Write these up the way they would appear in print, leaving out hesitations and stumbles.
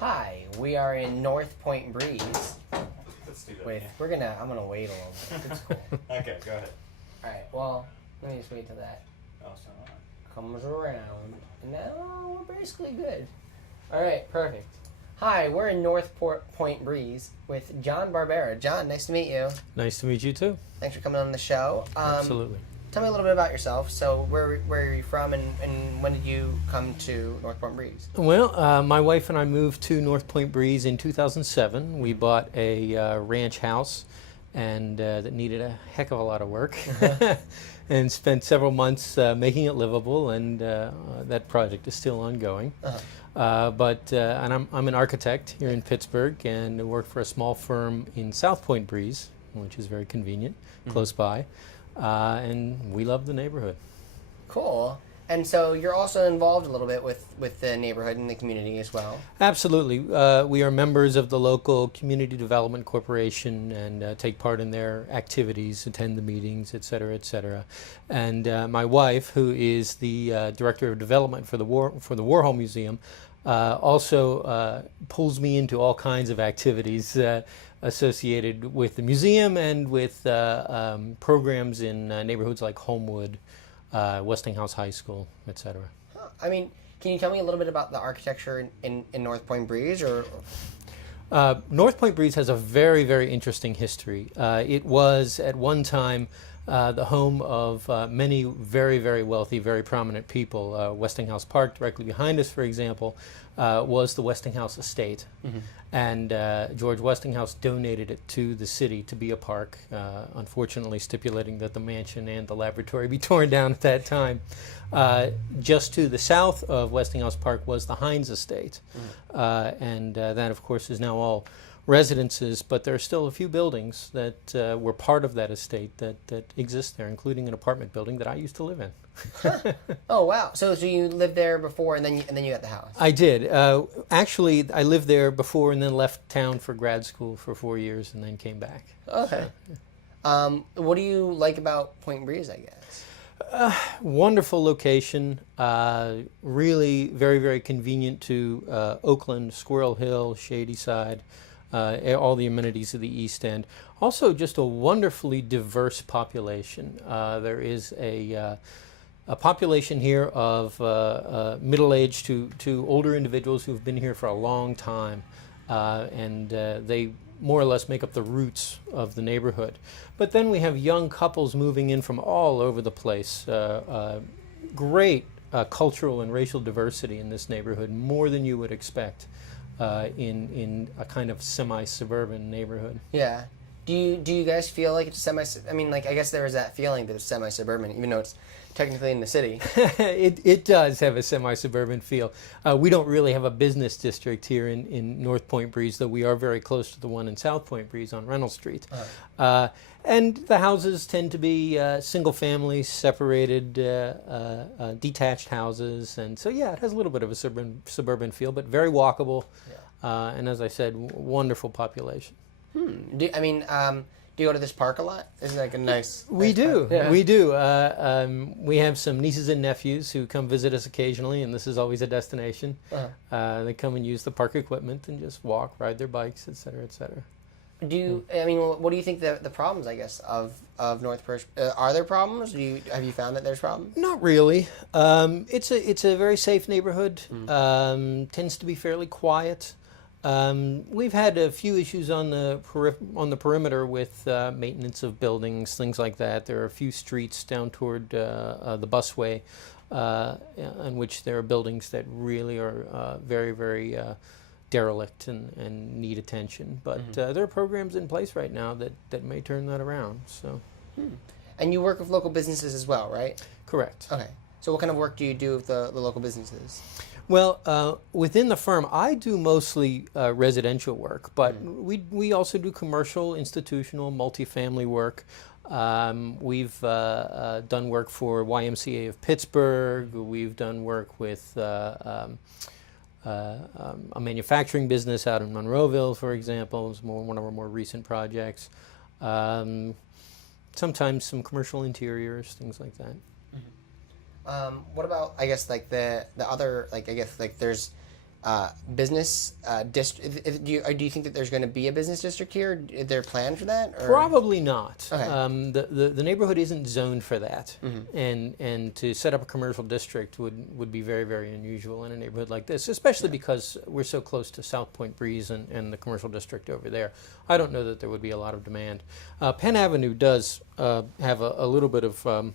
Hi, we are in North Point Breeze. Let's do that. Wait, I'm gonna wait a little bit. It's cool. Okay, go ahead. Alright, well, let me just wait till that Oh, it's not on. comes around. And now we're basically good. Alright, perfect. Hi, we're in North Point Breeze with Jon Barbera. Jon, nice to meet you. Nice to meet you too. Thanks for coming on the show. Absolutely. Tell me a little bit about yourself. So, where are you from, and when did you come to North Point Breeze? Well, my wife and I moved to North Point Breeze in 2007. We bought a ranch house, and that needed a heck of a lot of work, and spent several months making it livable. And that project is still ongoing. And I'm an architect here in Pittsburgh, and work for a small firm in South Point Breeze, which is very convenient, close by. And we love the neighborhood. Cool. And so you're also involved a little bit with the neighborhood and the community as well. Absolutely. We are members of the local Community Development Corporation and take part in their activities, attend the meetings, et cetera, et cetera. And my wife, who is the Director of Development for the Warhol Museum, also pulls me into all kinds of activities associated with the museum and with programs in neighborhoods like Homewood, Westinghouse High School, etc. I mean, can you tell me a little bit about the architecture in North Point Breeze? Or North Point Breeze has a very, very interesting history. It was at one time the home of many very, very wealthy, very prominent people. Westinghouse Park, directly behind us, for example, was the Westinghouse estate. And George Westinghouse donated it to the city to be a park, unfortunately stipulating that the mansion and the laboratory be torn down at that time. Just to the south of Westinghouse Park was the Heinz estate. And that, of course, is now all residences, but there are still a few buildings that were part of that estate that exist there, including an apartment building that I used to live in. Oh wow! So you lived there before, and then you got the house. I did. Actually, I lived there before, and then left town for grad school for 4 years, and then came back. Okay. So, what do you like about Point Breeze, I guess? Wonderful location. Really very, very convenient to Oakland, Squirrel Hill, Shady Side. All the amenities of the East End. Also, just a wonderfully diverse population. There is a population here of middle-aged to older individuals who've been here for a long time, and they more or less make up the roots of the neighborhood. But then we have young couples moving in from all over the place. Great cultural and racial diversity in this neighborhood, more than you would expect in a kind of semi-suburban neighborhood. Yeah. Do you guys feel like it's I mean, like, I guess there is that feeling that it's semi-suburban, even though it's technically in the city. It does have a semi-suburban feel. We don't really have a business district here in North Point Breeze, though we are very close to the one in South Point Breeze on Reynolds Street. And the houses tend to be single-family, separated, detached houses. And so, yeah, it has a little bit of a suburban feel, but very walkable. Yeah. And as I said, wonderful population. Do you go to this park a lot? Isn't that a nice? We nice do. Park? Yeah. We do. We have some nieces and nephews who come visit us occasionally, and this is always a destination. They come and use the park equipment and just walk, ride their bikes, et cetera, et cetera. What do you think the problems, I guess, of North Perth? Are there problems? Have you found that there's problems? Not really. It's a very safe neighborhood. Tends to be fairly quiet. We've had a few issues on the perimeter with maintenance of buildings, things like that. There are a few streets down toward the busway in which there are buildings that really are very, very derelict and need attention. But there are programs in place right now that may turn that around. So. And you work with local businesses as well, right? Correct. Okay. So what kind of work do you do with the local businesses? Well, within the firm, I do mostly residential work, but we also do commercial, institutional, multifamily work. We've done work for YMCA of Pittsburgh. We've done work with a manufacturing business out in Monroeville, for example. It's one of our more recent projects. Sometimes some commercial interiors, things like that. What about, I guess, like the other, like, I guess, like there's business district? Do you think that there's going to be a business district here? Is there a plan for that? Or? Probably not. Okay. The neighborhood isn't zoned for that, and to set up a commercial district would be very, very unusual in a neighborhood like this, especially because we're so close to South Point Breeze and the commercial district over there. I don't know that there would be a lot of demand. Penn Avenue does have a little bit of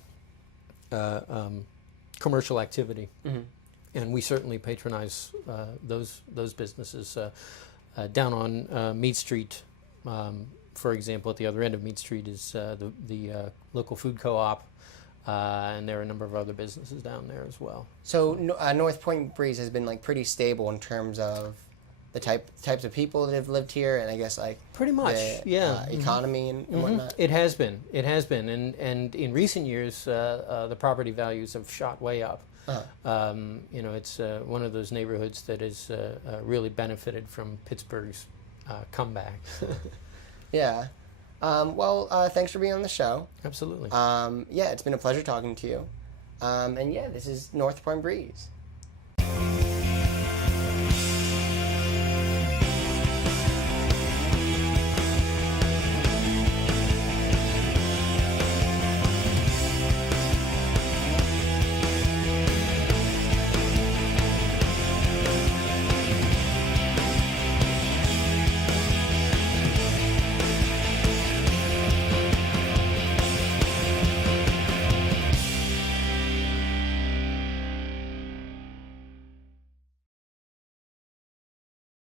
commercial activity. And we certainly patronize those businesses. Down on Mead Street, for example, at the other end of Mead Street is the local food co-op, and there are a number of other businesses down there as well. So North Point Breeze has been like pretty stable in terms of the types of people that have lived here, and I guess like pretty much, the, economy and whatnot. It has been, and in recent years, the property values have shot way up. It's one of those neighborhoods that has really benefited from Pittsburgh's comeback. Yeah. Thanks for being on the show. Absolutely. It's been a pleasure talking to you. And this is North Point Breeze.